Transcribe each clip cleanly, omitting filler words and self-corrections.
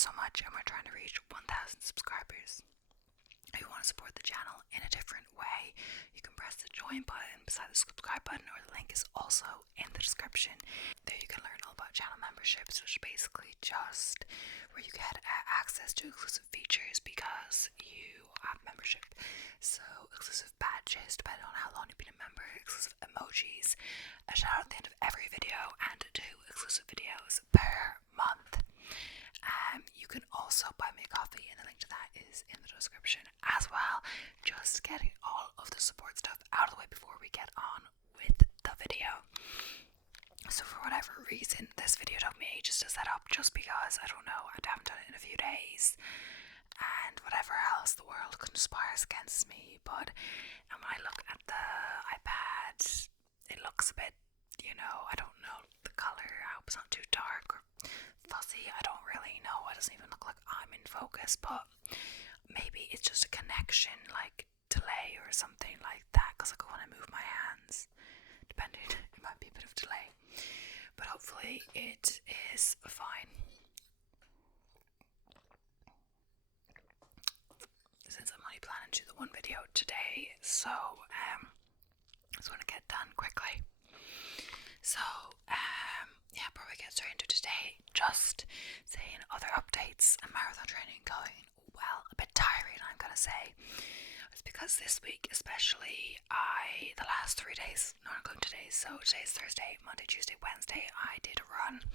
so much, and we're trying to reach 1,000 subscribers. If you want to support the channel in a different way, you can press the join button beside the subscribe button, or the link is also in the description. There you can learn all about channel memberships, which is basically just where you get access to exclusive features because you have membership. So exclusive badges depending on how long you've been a member, exclusive emojis, a shout out at the end of every video, and 2 exclusive videos per month. You can also buy me a coffee, and the link to that is in the description as well. Just getting all of the support stuff out of the way before we get on with the video. So for whatever reason, this video took me ages to set up, just because I don't know, I haven't done it in a few days, and whatever else the world conspires against me. But when I look at the iPad, it looks a bit, I don't know the color. I hope it's not too dark or fuzzy. I don't really know. It doesn't even look like I'm in focus, but maybe it's just a connection like delay or something like that, because like when I move my hands, depending, it might be a bit of delay, but hopefully it is fine. Since I'm only planning to do the one video today, so I just want to get done quickly. So probably get straight into today. Just saying other updates and marathon training going well, a bit tiring, I'm gonna say. It's because this week especially, the last 3 days, not including today, so today's Thursday, Monday, Tuesday, Wednesday, I did a run.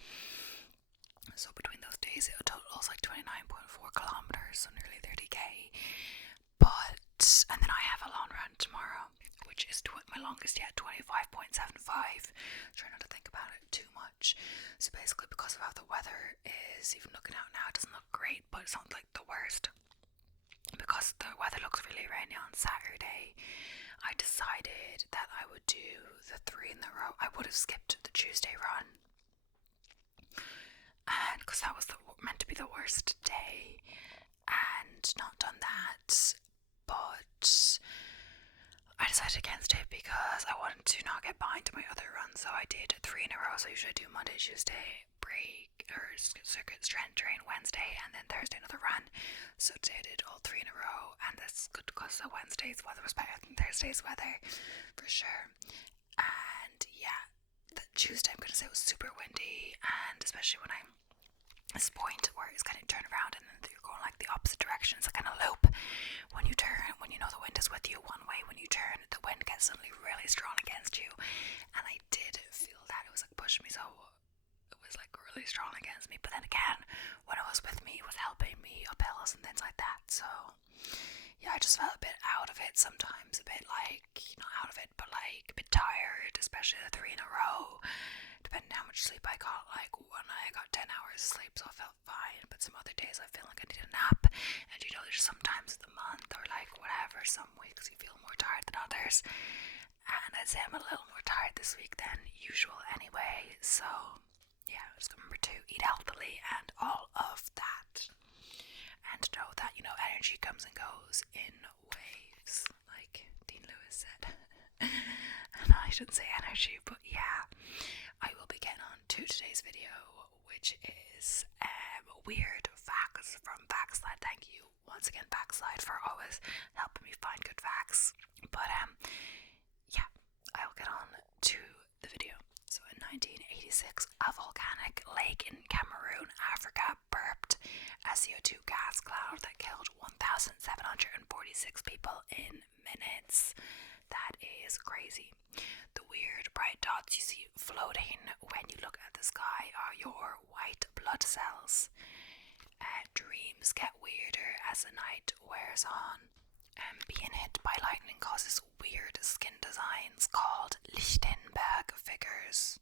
So between those days it totals like 29.4 kilometers, so nearly 30k. And then I have a long run tomorrow, which is my longest yet, 25.75. Try not to think about it too much. So basically, because of how the weather is, even looking out now, it doesn't look great, but it's not like the worst. Because the weather looks really rainy on Saturday, I decided that I would do the 3 in a row. I would have skipped the Tuesday run, and because that was meant to be the worst day, and not done that. But I decided against it because I wanted to not get behind to my other run, so I did 3 in a row. So usually I do Monday, Tuesday, break, or circuit strength train Wednesday, and then Thursday another run. So today I did all 3 in a row, and that's good because Wednesday's weather was better than Thursday's weather, for sure. And yeah, the Tuesday I'm going to say was super windy, and especially when I'm this point where it's kind of turn around and then you're going like the opposite direction. It's a kind of loop. When you turn, when you know the wind is with you one way, when you turn, the wind gets suddenly really strong against you. And I did feel that it was like pushing me, so it was like really strong against me. But then again, when it was with me, it was helping me up hills and things like that. So yeah, I just felt a bit out of it sometimes, a bit like, not out of it, but like a bit tired, especially the 3 in a row. Depending on how much sleep I got, like one night I got 10 hours of sleep, so I felt fine, but some other days I feel like I need a nap. And there's sometimes the month or like whatever, some weeks you feel more tired than others, and I'd say I'm a little more tired this week than usual anyway. So yeah, just remember to eat healthily and all of that, and know that energy comes and goes in waves, like Dean Lewis said. And I shouldn't say energy, but yeah, I will be getting on to today's video, which is weird facts from Backslide. Thank you once again, Backslide, for always helping me find good facts. But yeah, I'll get on to the video. So in 1986, a volcanic lake in Cameroon, Africa, burped a CO2 gas cloud that killed 1,746 people in minutes. That is crazy. The weird bright dots you see floating when you look at the sky are your white blood cells. Dreams get weirder as the night wears on. Being hit by lightning causes weird skin designs called Lichtenberg figures.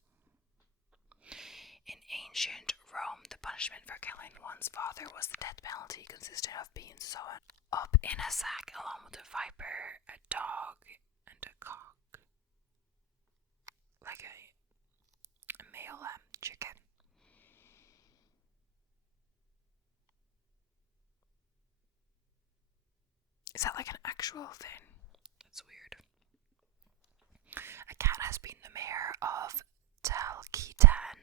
In ancient Rome, the punishment for killing one's father was the death penalty, consisting of being sewn up in a sack along with a viper, a dog, and a cock. Like a male chicken. Is that like an actual thing? That's weird. A cat has been the mayor of Talkeetnan,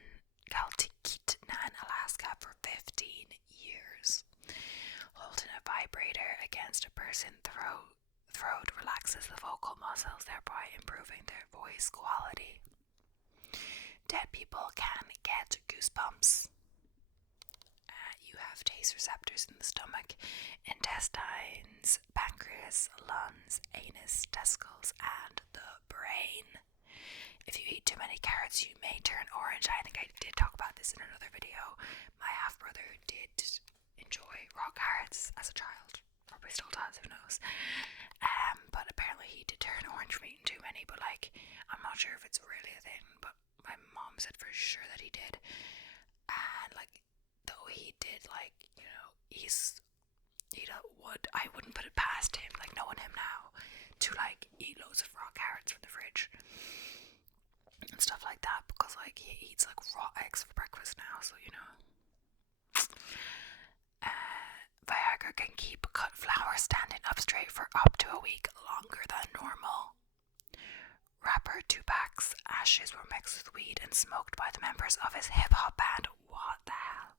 Alaska for 15 years. flowers in throat relaxes the vocal muscles, thereby improving their voice quality. Dead people can get goosebumps. You have taste receptors in the stomach, intestines, pancreas, lungs, anus, testicles, and the brain. If you eat too many carrots, you may turn orange. I think I did talk about this in another video. My half-brother did enjoy raw carrots as a child. Probably still does, who knows. But apparently he did turn orange from eating too many, but like, I'm not sure if it's really a thing, but my mom said for sure that he did. And like, though he did, like, you know, I wouldn't put it past him, like knowing him now, to like eat loads of raw carrots from the fridge and stuff like that, because like he eats like raw eggs for breakfast now, so you know. Viagra can keep cut flower standing up straight for up to a week longer than normal. Rapper Tupac's ashes were mixed with weed and smoked by the members of his hip-hop band. What the hell?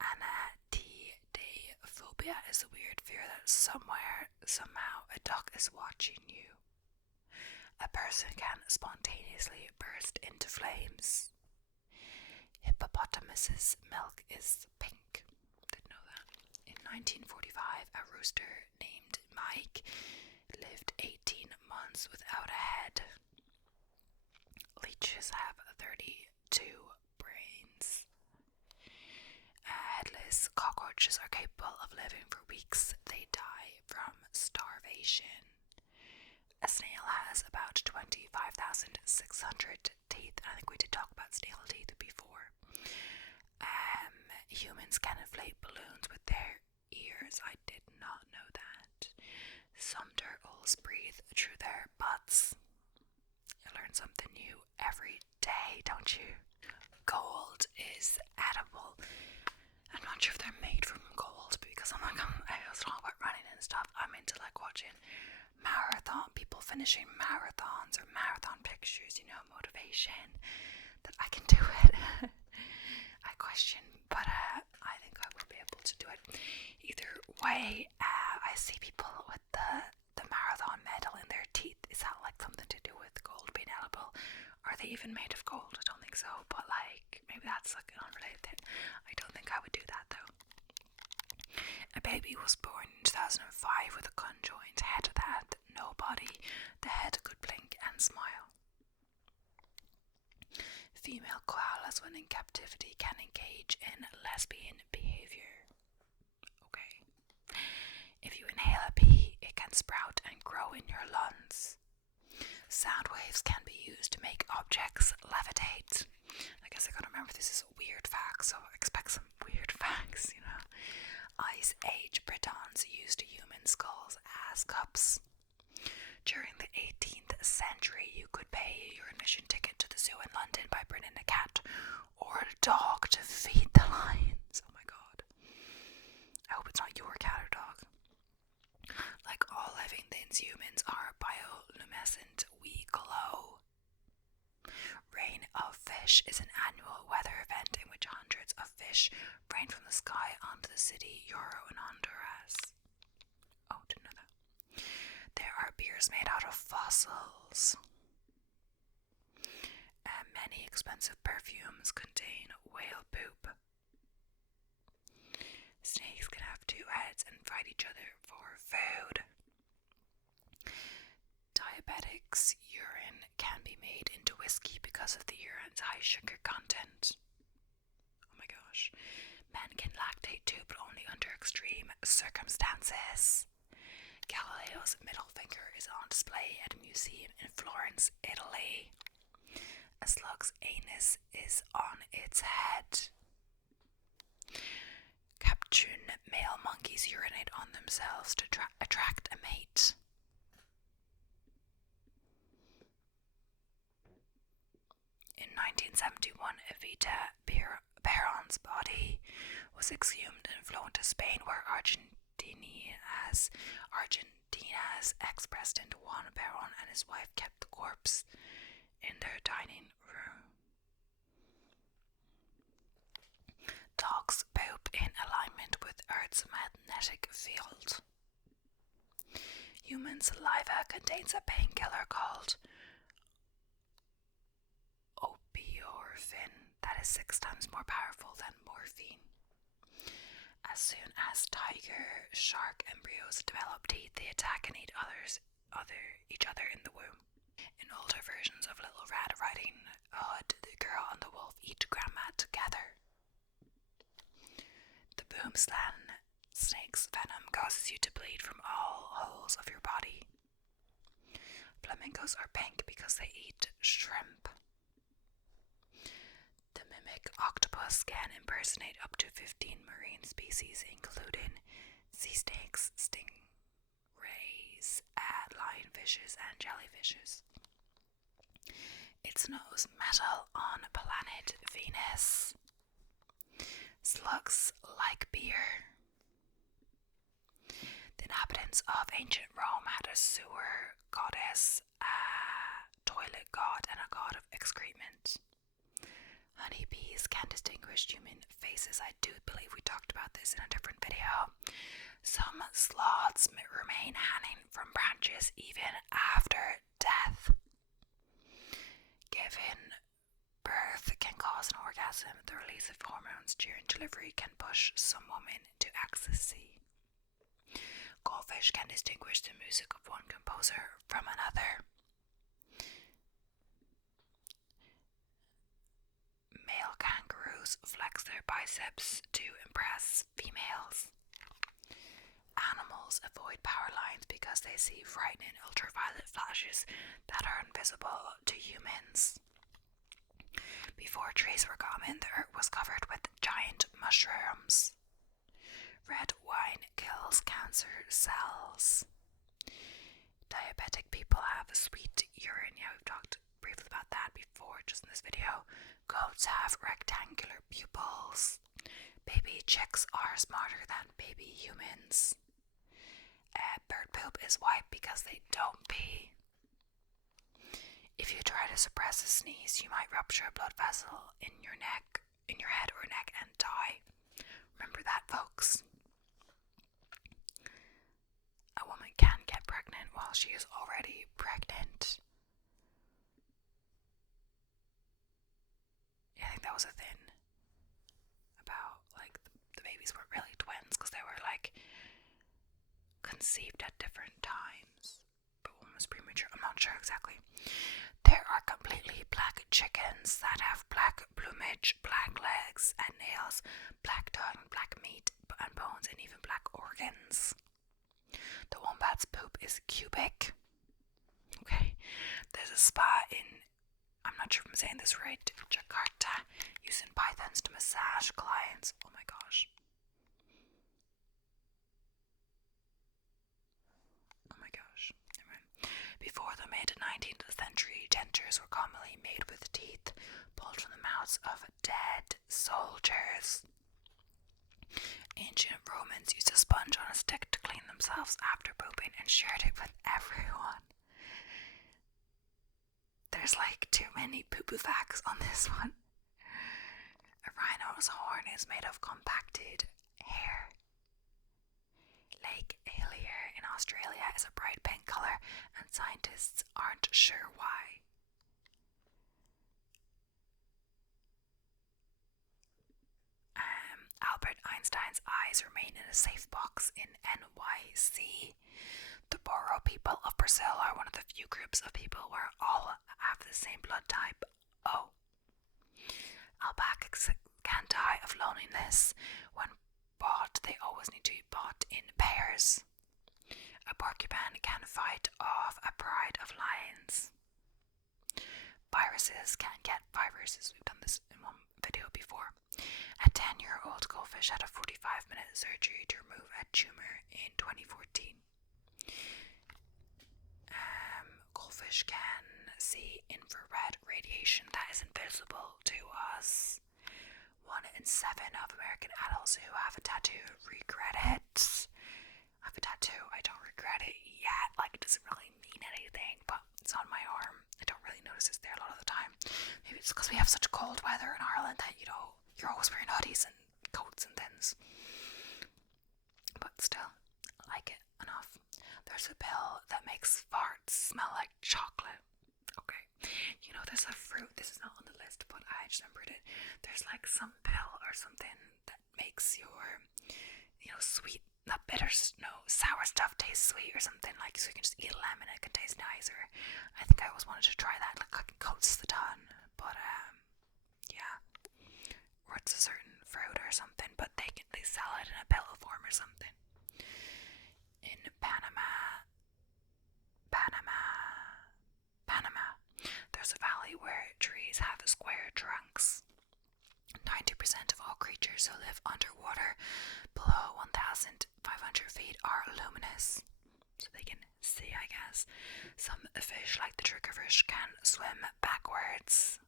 Anatidaphobia is a weird fear that somehow a duck is watching you. A person can spontaneously burst into flames. Hippopotamus's milk is pink. Didn't know that. In 1945, a rooster named Mike lived 18 months without a head. Leeches have 32 brains. Headless cockroaches are capable of living for weeks. They die from starvation. A snail has about 25,600 teeth. I think we did talk about snail teeth before. Humans can inflate balloons with their ears. I did not know that. Some turtles breathe through their butts. You learn something new every day, don't you? Gold is edible. I'm not sure if they're made from gold, because I was talking about running and stuff. I'm into like watching people finishing marathons or marathon pictures, you know, motivation, that I can do it. I question, but I think I will be able to do it. Either way, I see people with the marathon medal in their teeth. Is that like something to do with gold being edible? Are they even made of gold? I don't think so, but like, maybe that's like an unrelated thing. I don't think I would do that though. A baby was born in 2005 with a conjoined head that had no body. The head could blink and smile. Female koalas, when in captivity, can engage in lesbian behavior. Okay. If you inhale a pea, it can sprout and grow in your lungs. Sound waves can be used to make objects levitate. I guess I gotta remember this is a weird fact, so expect some weird facts, you know. Ice Age Britons used human skulls as cups. During the 18th century, you could pay your admission ticket to the zoo in London by bringing a cat or a dog to feed the lions. Oh my god. I hope it's not your cat or dog. Like all living things, humans are bioluminescent. We glow. Rain of Fish is an annual weather event in which hundreds of fish rain from the sky onto the city, Euro, and Honduras. Oh, didn't know that. There are beers made out of fossils. Many expensive perfumes contain whale poop. Snakes can have two heads and fight each other for food. Diabetics' urine can be made into whiskey because of the urine's high sugar content. Oh my gosh. Men can lactate too, but only under extreme circumstances. Galileo's middle finger is on display at a museum in Florence, Italy. A slug's anus is on its head. Capuchin male monkeys urinate on themselves to attract a mate. In 1971, Evita Peron's body was exhumed and flown to Spain, where Argentina's ex-president Juan Perón and his wife kept the corpse in their dining room. Dogs poop in alignment with Earth's magnetic field. Human saliva contains a painkiller called opioorphin that is 6 times more powerful than morphine. As soon as tiger shark embryos develop teeth, they attack and eat each other in the womb. In older versions of Little Red Riding Hood, the girl and the wolf eat grandma together. The boomslang snake's venom causes you to bleed from all holes of your body. Flamingos are pink because they eat shrimp. The mimic octopus can impersonate up to 15 marine species, including sea snakes, stingrays, lionfishes, and jellyfishes. It snows metal on planet Venus. Slugs like beer. The inhabitants of ancient Rome had a sewer goddess, a toilet god, and a god of excrement. Honeybees can distinguish human faces. I do believe we talked about this in a different video. Some sloths remain hanging from branches even after death. Giving birth can cause an orgasm. The release of hormones during delivery can push some women to ecstasy. Goldfish can distinguish the music of one composer from another. Male kangaroos flex their biceps to impress females. Animals avoid power lines because they see frightening ultraviolet flashes that are invisible to humans. Before trees were common, the earth was covered with giant mushrooms. Red wine kills cancer cells. Diabetic people have sweet urine. Yeah, we've talked briefly about that before, just in this video. Goats have rectangular pupils. Baby chicks are smarter than baby humans. Bird poop is white because they don't pee. If you try to suppress a sneeze, you might rupture a blood vessel in your head or neck and die. Remember that, folks. A woman can get pregnant while she is already pregnant. Yeah, I think that was a thing about, like, the babies weren't really twins because they were, like, conceived at different times, but one was premature. I'm not sure exactly. There are completely black chickens that have black plumage, black legs and nails, black tongue, black meat and bones, and even black organs. The wombat's poop is cubic. Okay, there's a spa in, I'm not sure if I'm saying this right, Jakarta, using pythons to massage clients. Oh my gosh. Before the mid-19th century, dentures were commonly made with teeth pulled from the mouths of dead soldiers. Ancient Romans used a sponge on a stick to clean themselves after pooping and shared it with everyone. There's like too many poo-poo facts on this one. A rhino's horn is made of compacted hair. Lake Hillier in Australia is a bright pink colour, and scientists aren't sure why. Albert Einstein's eyes remain in a safe box in NYC. The Boro people of Brazil are one of the few groups of people where all have the same blood type O. Alpacas can die of loneliness. When bought, they always need to be bought in pairs. A porcupine can fight off a pride of lions. Viruses can get viruses. We've done this in one video before. A 10-year-old goldfish had a 45-minute surgery to remove a tumor in 2014. Goldfish can see infrared radiation that is invisible to us. 1 in 7 of American adults who have a tattoo regret it. I have a tattoo, I don't regret it yet. Like, it doesn't really mean anything, but it's on my arm. I don't really notice it's there a lot of the time. Maybe it's because we have such cold weather in Ireland that, you know, you're always wearing hoodies and coats and things. But still. There's a pill that makes farts smell like chocolate. Okay. You know, there's a fruit, this is not on the list, but I just remembered it. There's like some pill or something that makes your, sweet, not bitter, no, sour stuff taste sweet or something, like, so you can just eat a lemon and it can taste nicer. I think I always wanted to try that, like it coats the tongue, but, yeah. Or it's a certain fruit or something, but they sell it in a pill form or something. In Panama, there's a valley where trees have square trunks. 90% of all creatures who live underwater below 1,500 feet are luminous, so they can see, I guess. Some fish, like the triggerfish, can swim backwards.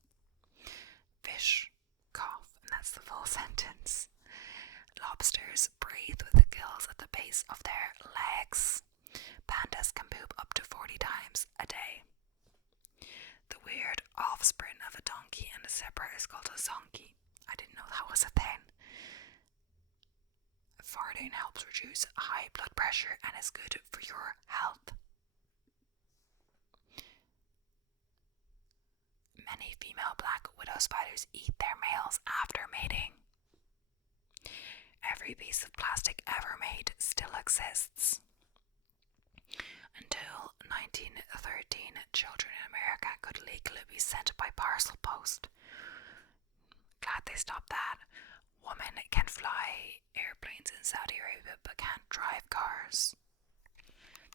Fish cough, and that's the full sentence. Lobsters breathe with the gills at the base of their legs. Pandas can poop up to 40 times a day. The weird offspring of a donkey and a zebra is called a zonkey. I didn't know that was a thing. Farting helps reduce high blood pressure and is good for your health. Many female black widow spiders eat their males after mating. Every piece of plastic ever made still exists. Until 1913, children in America could legally be sent by parcel post. Glad they stopped that. Women can fly airplanes in Saudi Arabia but can't drive cars.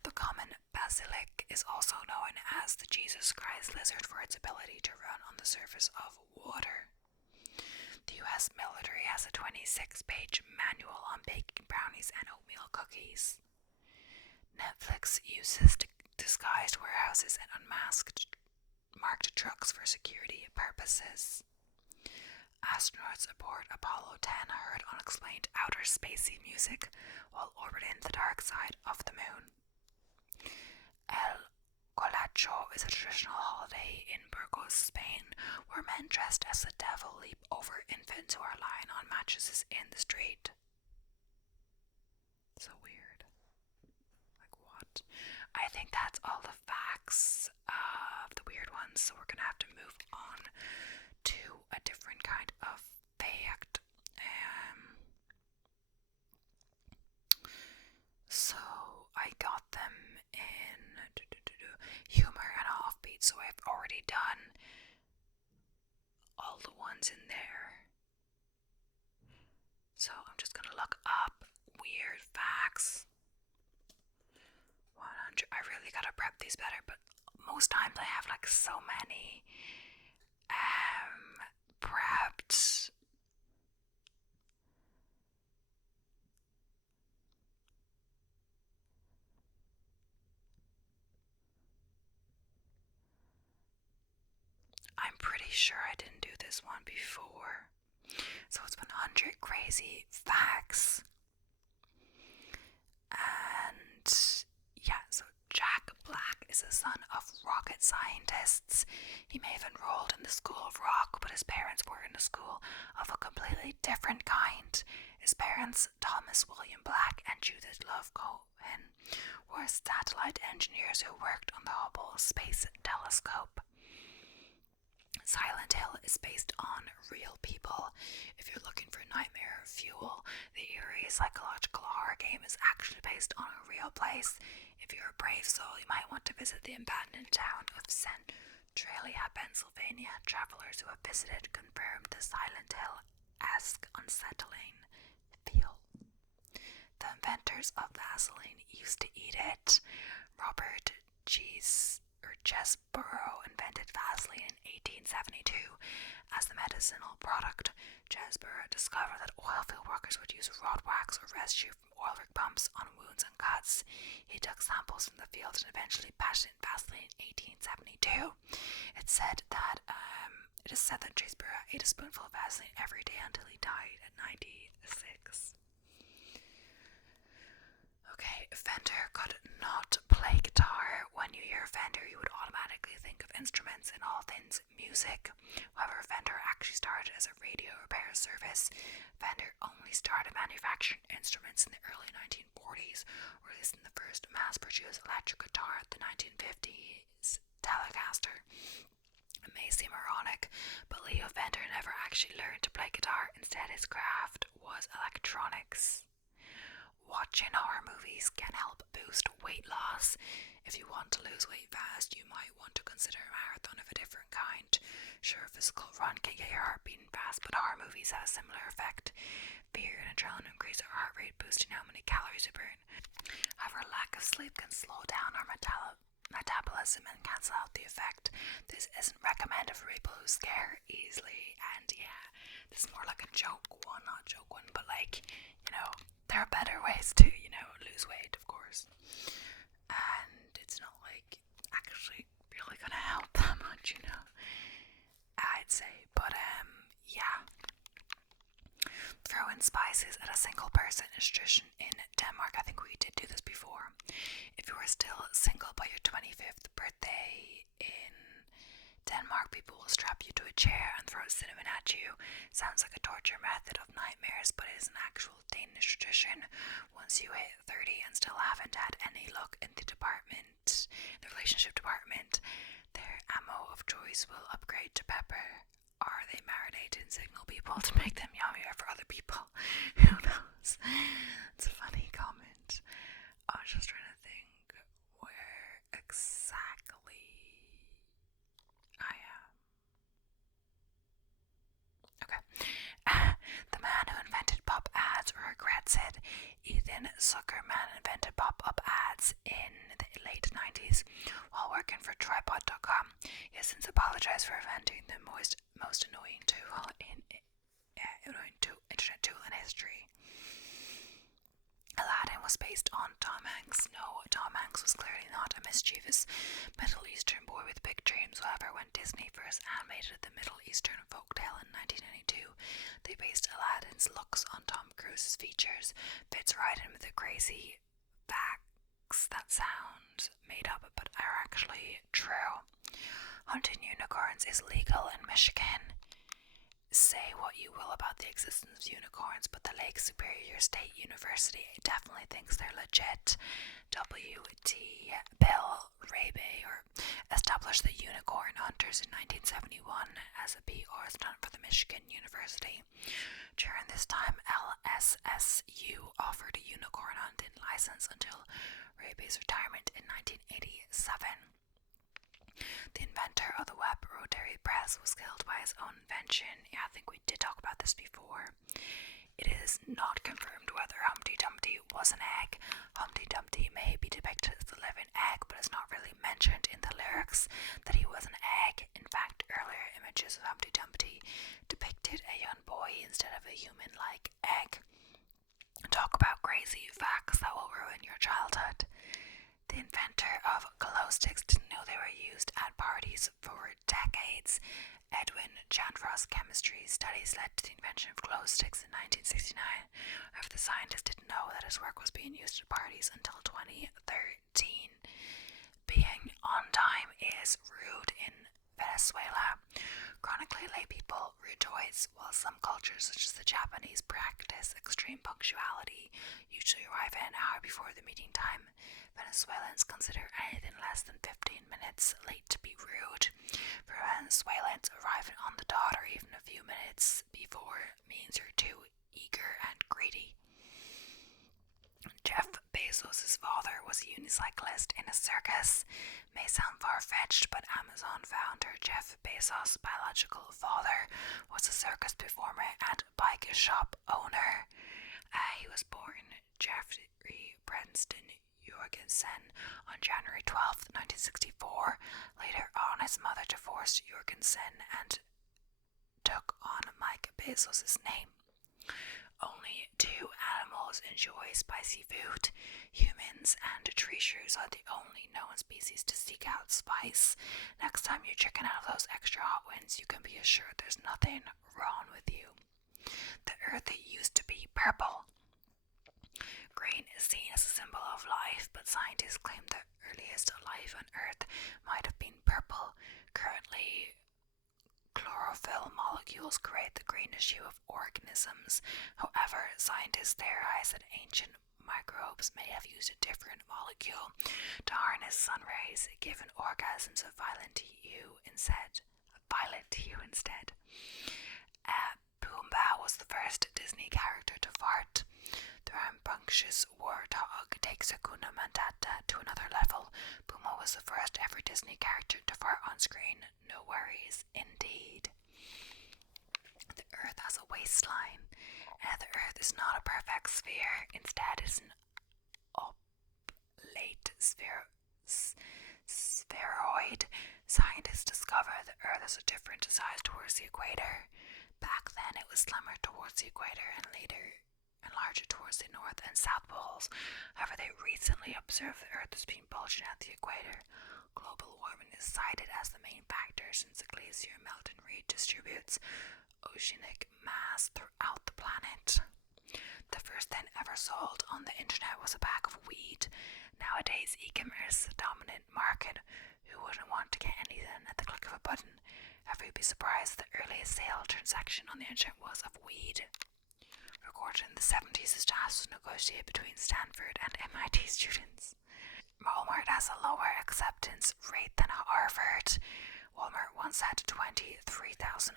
The common basilic is also known as the Jesus Christ lizard for its ability to run on the surface of water. The US military has a 26-page manual on baking brownies and oatmeal cookies. Netflix uses disguised warehouses and unmasked marked trucks for security purposes. Astronauts aboard Apollo 10 heard unexplained outer spacey music while orbiting the dark side of the moon. El Colacho is a traditional holiday in Burgos, Spain, where men dressed as the devil leap over infants who are lying on mattresses in the street. So weird. Like, what? I think that's all the facts of the weird ones, so we're gonna have to move on to a different kind of fact. So I got them in humor and offbeat, so I've already done all the ones in there. So I'm just gonna look up weird facts. 100. I really gotta prep these better, but most times I have like so many prepped. I'm pretty sure I didn't do this one before. So it's 100 crazy facts. And yeah, so Jack Black is the son of rocket scientists. He may have enrolled in the School of Rock, but his parents were in a school of a completely different kind. His parents, Thomas William Black and Judith Love Cohen, were satellite engineers who worked on the Hubble Space Telescope. Silent Hill is based on real people. If you're looking for nightmare fuel, the eerie psychological horror game is actually based on a real place. If you're a brave soul, you might want to visit the abandoned town of Centralia, Pennsylvania. Travelers who have visited confirmed the Silent Hill-esque unsettling feel. The inventors of Vaseline used to eat it. Robert Chesborough invented Vaseline in 1872 as the medicinal product. Chesborough discovered that oil field workers would use rod wax or residue from oil rig pumps on wounds and cuts. He took samples from the field and eventually patented Vaseline in 1872. It is said that Chesborough ate a spoonful of Vaseline every day until he died at 96. Okay, Fender could not play guitar. When you hear Fender, you would automatically think of instruments and all things music. However, Fender actually started as a radio repair service. Fender only started manufacturing instruments in the early 1940s, releasing the first mass-produced Use electric guitar, the 1950s Telecaster. It may seem ironic, but Leo Fender never actually learned to play guitar. Instead, his craft was electronics. Watching horror movies can help boost weight loss. If you want to lose weight fast, you might want to consider a marathon of a different kind. Sure, a physical run can get your heart beating fast, but horror movies have a similar effect. Fear and adrenaline increase our heart rate, boosting how many calories we burn. However, lack of sleep can slow down our metabolism and cancel out the effect. This isn't recommended for people who scare easily, and yeah, this is more like a joke one, not joke one, but like, there are better ways to, lose weight, of course. And it's not like actually really gonna help that much, I'd say. But yeah. Throw in spices at a single person is tradition in Denmark. I think we did do this before. If you are still single by your 25th birthday in Denmark, people will strap you to a chair and throw cinnamon at you. Sounds like a torture method of nightmares, but it is an actual Danish tradition. Once you hit 30 and still haven't had any luck in the relationship department, their ammo of choice will upgrade to pepper. Are they marinated and signal people to make them yummier for other people? Who knows? It's a funny comment. I was just trying to think where exactly I am. Okay. The man who invented pop ads regrets it. Ethan Zuckerman invented pop-up ads in the late 90s while working for tripod.com. He has since apologized for inventing the most annoying internet tool in history. Aladdin was based on Tom Hanks. No, Tom Hanks was clearly not a mischievous Middle Eastern boy with big dreams. However, when Disney first animated the Middle Eastern folktale in 1992, they based Aladdin's looks on Tom Cruise's features. Fits right in with the crazy facts that sound made up but are actually true. Hunting unicorns is legal in Michigan. Say what you will about the existence of unicorns, but the Lake Superior State University definitely thinks they're legit. W.T. Bill Rabe established the Unicorn Hunters in 1971 as a PR stunt for the Michigan University. During this time, LSSU offered a unicorn hunting license until Rabe's retirement in 1987. The inventor of the web rotary press was killed by his own invention. Yeah, I think we did talk about this before. It is not confirmed whether Humpty Dumpty was an egg. Humpty Dumpty may be depicted as a living egg, but it's not really mentioned in the lyrics that he was an egg. In fact, earlier images of Humpty Dumpty depicted a young boy instead of a human-like egg. Talk about crazy facts that will ruin your childhood. The inventor of glow sticks didn't know they were used at parties for decades. Edwin Chandra's chemistry studies led to the invention of glow sticks in 1969. However, the scientist didn't know that his work was being used at parties until 2013. Being on time is rude in Venezuela. Chronically late people rejoice, while some cultures, such as the Japanese, practice extreme punctuality, usually arriving an hour before the meeting time. Venezuelans consider anything less than 15 minutes late to be rude. For Venezuelans, arriving on the dot or even a few minutes before means you're too eager and greedy. Jeff Bezos' father was a unicyclist in a circus. May sound far-fetched, but Amazon founder Jeff Bezos' biological father was a circus performer and bike shop owner. He was born Jeffrey Princeton Jorgensen on January 12, 1964. Later on, his mother divorced Jorgensen and took on Mike Bezos' name. Only two animals enjoy spicy food. Humans and tree shrews are the only known species to seek out spice. Next time you're checking out of those extra hot winds, you can be assured there's nothing wrong with you. The earth used to be purple. Green is seen as a symbol of life, but scientists claim the earliest life on Earth might have been purple. Currently, chlorophyll molecules create the greenish hue of organisms. However, scientists theorize that ancient microbes may have used a different molecule to harness sun rays, given orgasms of violet hue instead. Pumbaa was the first Disney character to fart. The rambunctious warthog takes Hakuna Matata to another level. Pumbaa was the first ever Disney character to fart on screen. No worries, indeed. The Earth has a waistline. The Earth is not a perfect sphere. Instead, it's an oblate spheroid. Scientists discover the Earth is a different size towards the equator. Back then, it was slimmer towards the equator and later and larger towards the north and south poles. However, they recently observed the Earth as being bulging at the equator. Global warming is cited as the main factor since the glacier melt and redistributes oceanic mass throughout the planet. The first thing ever sold on the internet was a bag of weed. Nowadays, e-commerce is the dominant market. Who wouldn't want to get anything at the click of a button? However, you'd be surprised the earliest sale transaction on the internet was of weed. Recorded in the 70s, this task was negotiated between Stanford and MIT students. Walmart has a lower acceptance rate than Harvard. Walmart once had 23,000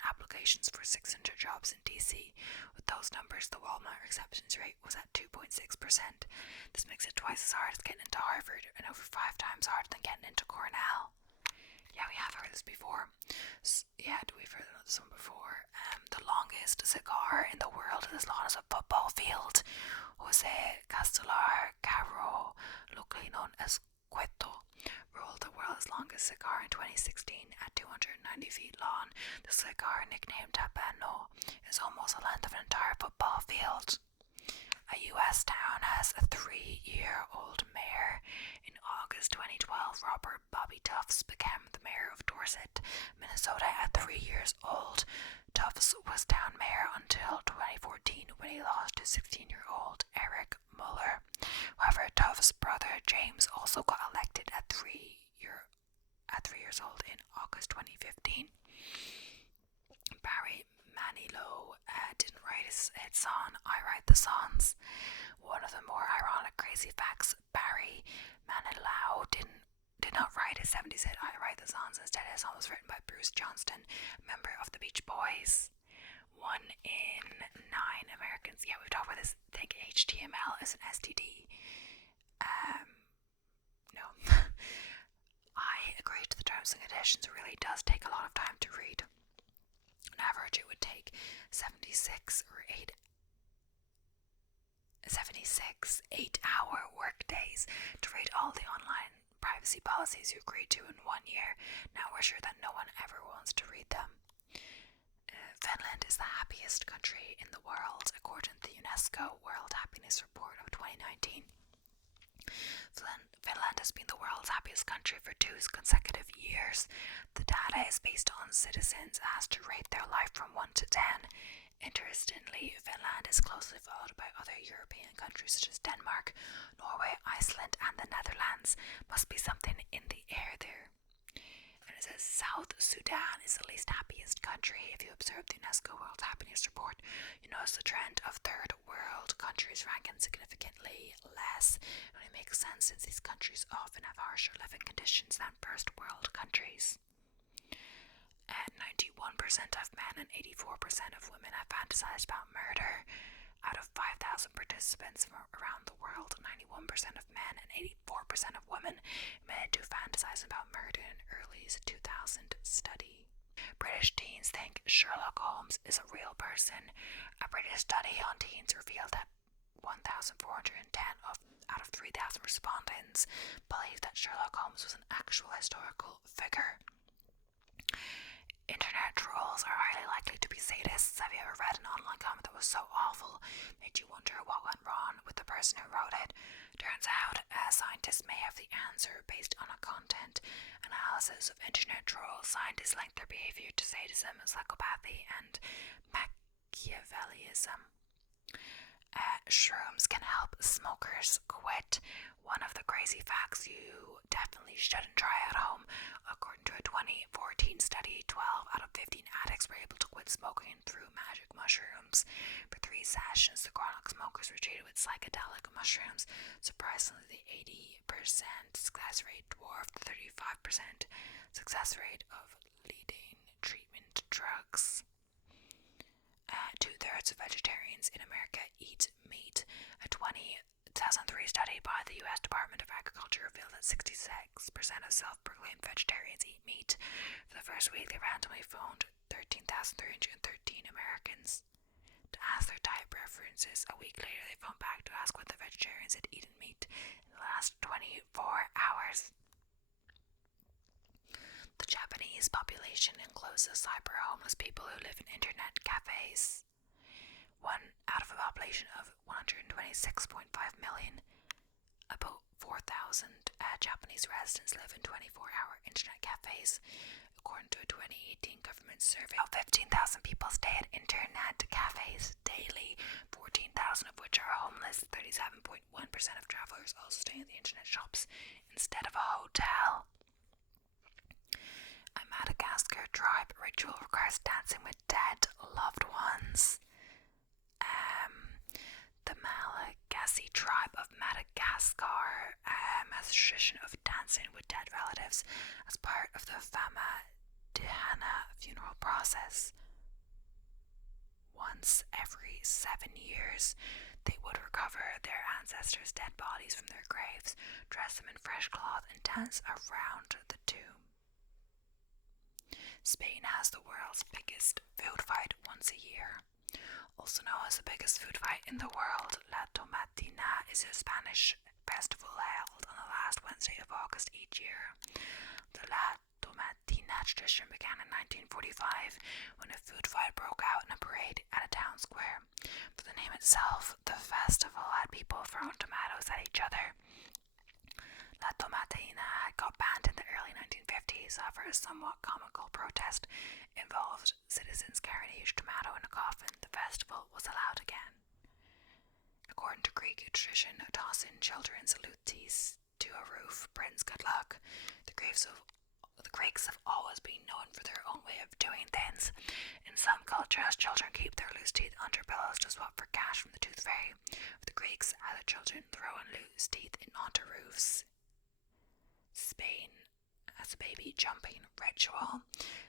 applications for 600 jobs in DC. With those numbers, the Walmart acceptance rate was at 2.6%. This makes it twice as hard as getting into Harvard and over 5 times harder than getting into Cornell. Yeah, we have heard this before. We've heard this one before. The longest cigar in the world is as long as a football field. Jose Castellar Caro, locally known as Cueto, rolled the world's longest cigar in 2016 at 290 feet long. The cigar, nicknamed Habano, is almost the length of an entire football field. A U.S. town has a 3-year-old mayor. In August 2012, Robert Bobby Tufts became the mayor of Dorset, Minnesota at 3 years old. Tufts was town mayor until 2014 when he lost to 16-year-old Eric Muller. However, Tufts' brother James also got elected at 3 years old in August 2015. Barry Manilow didn't write his hit song I Write the Songs. One of the more ironic crazy facts, Barry Manilow did not write his 70s hit I Write the Songs. Instead, his song was written by Bruce Johnston, member of the Beach Boys. 1 in 9 Americans, we've talked about this, think HTML is an STD. No. I agree to the terms and conditions. It really does take a lot of time to read. On average, it would take 76 8-hour work days to read all the online privacy policies you agreed to in 1 year. Now we're sure that no one ever wants to read them. Finland is the happiest country in the world, according to the UNESCO World Happiness Report of 2019. Finland has been the world's happiest country for 2 consecutive years. The data is based on citizens asked to rate their life from 1 to 10. Interestingly, Finland is closely followed by other European countries such as Denmark, Norway, Iceland, and the Netherlands. Must be something in the air there. And it says South Sudan is the least happiest country. If you observe the UNESCO World Happiness Report, you notice the trend of third world countries ranking significantly less. It only makes sense since these countries often have harsher living conditions than first world countries. 91% of men and 84% of women have fantasized about murder. Out of 5,000 participants from around the world, 91% of men and 84% of women admitted to fantasizing about murder in an early 2000 study. British teens think Sherlock Holmes is a real person. A British study on teens revealed that 1,410 out of 3,000 respondents believed that Sherlock Holmes was an actual historical figure. Internet trolls are highly likely to be sadists. Have you ever read an online comment that was so awful, made you wonder what went wrong with the person who wrote it? Turns out, scientists may have the answer based on a content analysis of internet trolls. Scientists link their behavior to sadism, psychopathy, and Machiavellism. Shrooms can help smokers quit. One of the crazy facts you definitely shouldn't try at home. According to a 2014 study, 12 out of 15 addicts were able to quit smoking through magic mushrooms. For 3 sessions, the chronic smokers were treated with psychedelic mushrooms. Surprisingly, the 80% success rate dwarfed the 35% success rate of leading treatment drugs. 2/3 of vegetarians in America eat meat. A 2003 study by the U.S. Department of Agriculture revealed that 66% of self-proclaimed vegetarians eat meat. For the first week, they randomly phoned 13,313 Americans to ask their diet preferences. A week later, they phoned back to ask whether vegetarians had eaten meat in the last 24 hours. The Japanese population includes the cyber-homeless people who live in internet cafes. 1 out of a population of 126.5 million, about 4,000 Japanese residents live in 24-hour internet cafes. According to a 2018 government survey, about 15,000 people stay at internet cafes daily, 14,000 of which are homeless. 37.1% of travelers also stay in the internet shops instead of a hotel. A Madagascar tribe ritual requires dancing with dead loved ones. The Malagasy tribe of Madagascar has a tradition of dancing with dead relatives as part of the Fama Dihana funeral process. Once every 7 years, they would recover their ancestors' dead bodies from their graves, dress them in fresh cloth, and dance around the tomb. Spain has the world's biggest food fight once a year. Also known as the biggest food fight in the world, La Tomatina is a Spanish festival held on the last Wednesday of August each year. The La Tomatina tradition began in 1945 when a food fight broke out in a parade at a town square. For the name itself, the festival had people throwing tomatoes at each other. La Tomatina got banned in the early 1950s after a somewhat comical protest involved citizens carrying a huge tomato in a coffin. The festival was allowed again. According to Greek tradition, tossing children's lutees to a roof brings good luck. The Greeks have always been known for their own way of doing things. In some cultures, children keep their loose teeth under pillows to swap for cash from the tooth fairy. For the Greeks, other children throwing loose teeth onto roofs. Spain has a baby jumping ritual.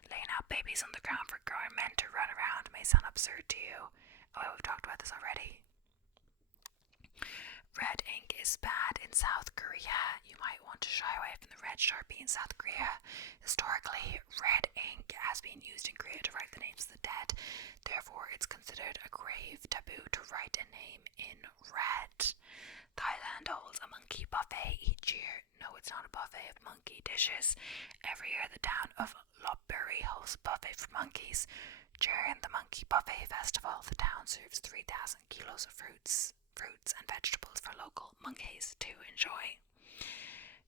Laying out babies on the ground for grown men to run around may sound absurd to you. Oh, we've talked about this already. Red ink is bad in South Korea. You might want to shy away from the red Sharpie in South Korea. Historically, red ink has been used in Korea to write the names of the dead. Therefore, it's considered a grave taboo to write a name in red. Thailand holds a monkey buffet each year. No, it's not a buffet of monkey dishes. Every year, the town of Lopburi hosts a buffet for monkeys. During the Monkey Buffet Festival, the town serves 3,000 kilos of fruits and vegetables for local monkeys to enjoy.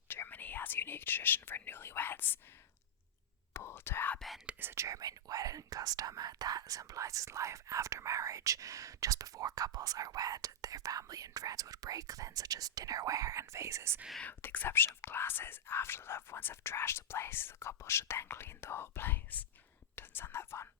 Germany has a unique tradition for newlyweds. Polterabend is a German wedding custom that symbolizes life after marriage. Just before couples are wed, their family and friends would break things such as dinnerware and vases, with the exception of glasses. After the loved ones have trashed the place, the couple should then clean the whole place. Doesn't sound that fun.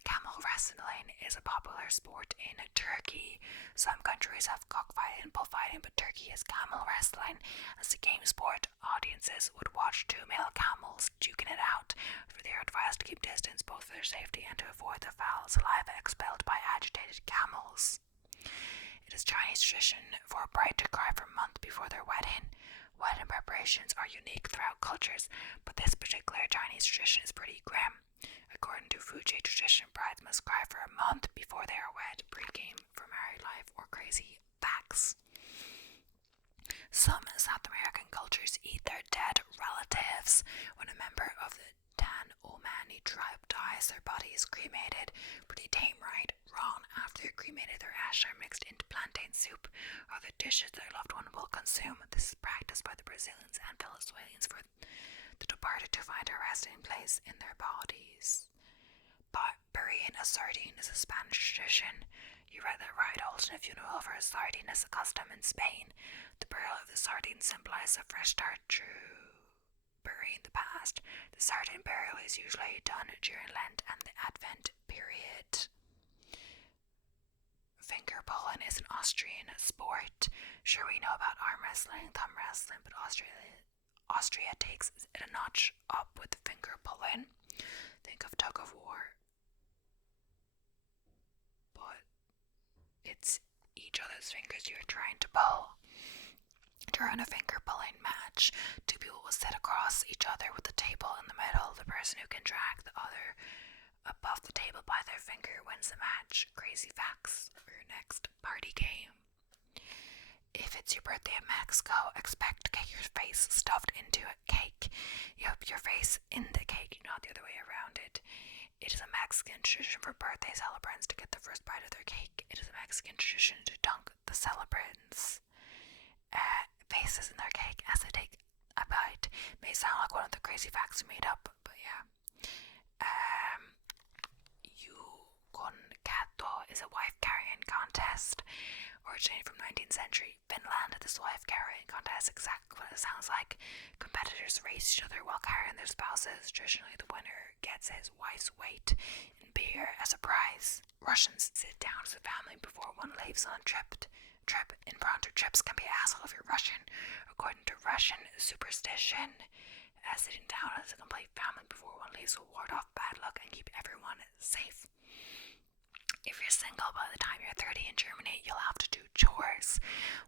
Camel wrestling is a popular sport in Turkey. Some countries have cockfighting and bullfighting, but Turkey has camel wrestling. As a game sport, audiences would watch 2 male camels duking it out, for they are advised to keep distance both for their safety and to avoid the foul saliva expelled by agitated camels. It is Chinese tradition for a bride to cry for a month before their wedding. Wedding preparations are unique throughout cultures, but this particular Chinese tradition is pretty grim. According to Fuji tradition, brides must cry for a month before they are wed, pre-game for married life, or crazy facts. Some South American cultures eat their dead relatives. When a member of the Dan Omani tribe dies, their body is cremated. Pretty tame, right? Wrong. After they're cremated, their ashes are mixed into plantain soup or the dishes their loved one will consume. This is practiced by the Brazilians and Venezuelans for the departed to find a resting place in their bodies. But burying a sardine is a Spanish tradition. You read that right, holding a funeral for a sardine is a custom in Spain. The burial of the sardine symbolizes a fresh start through burying the past. The sardine burial is usually done during Lent and the Advent period. Finger pulling is an Austrian sport. Sure, we know about arm wrestling, thumb wrestling, but Austria takes it a notch up with finger pulling. Think of tug of war, but it's each other's fingers you're trying to pull. During a finger pulling match, two people will sit across each other with the table in the middle. The person who can drag the other above the table by their finger wins the match. Crazy facts for your next party game. If it's your birthday in Mexico, expect to get your face stuffed into a cake. You put your face in the cake, not the other way around it. It is a Mexican tradition for birthday celebrants to get the first bite of their cake. It is a Mexican tradition to dunk the celebrants' faces in their cake as they take a bite. May sound like one of the crazy facts we made up, but yeah. Yukonkato is a wife-carrying contest. Originated from 19th century Finland, this wife-carrying contest exactly what it sounds like. Competitors race each other while carrying their spouses. Traditionally, the winner gets his wife's weight in beer as a prize. Russians sit down as a family before one leaves on a trip. Impromptu trips can be a hassle if you're Russian. According to Russian superstition, sitting down as a complete family before one leaves will ward off bad luck and keep everyone safe. If you're single by the time you're 30 in Germany, you'll have to do chores.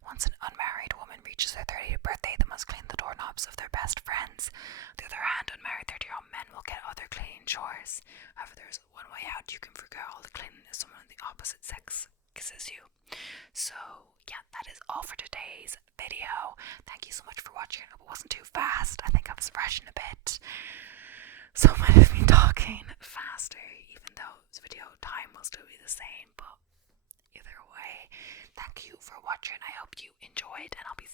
Once an unmarried woman reaches their 30th birthday, they must clean the doorknobs of their best friends. On the other hand, unmarried 30-year-old men will get other cleaning chores. However, there's one way out. You can forget all the cleaning if someone of the opposite sex kisses you. So, yeah, that is all for today's video. Thank you so much for watching. I hope it wasn't too fast. I think I was rushing a bit. So I might have been talking faster, even though this video time will still be the same, but either way, thank you for watching. I hope you enjoyed, and I'll be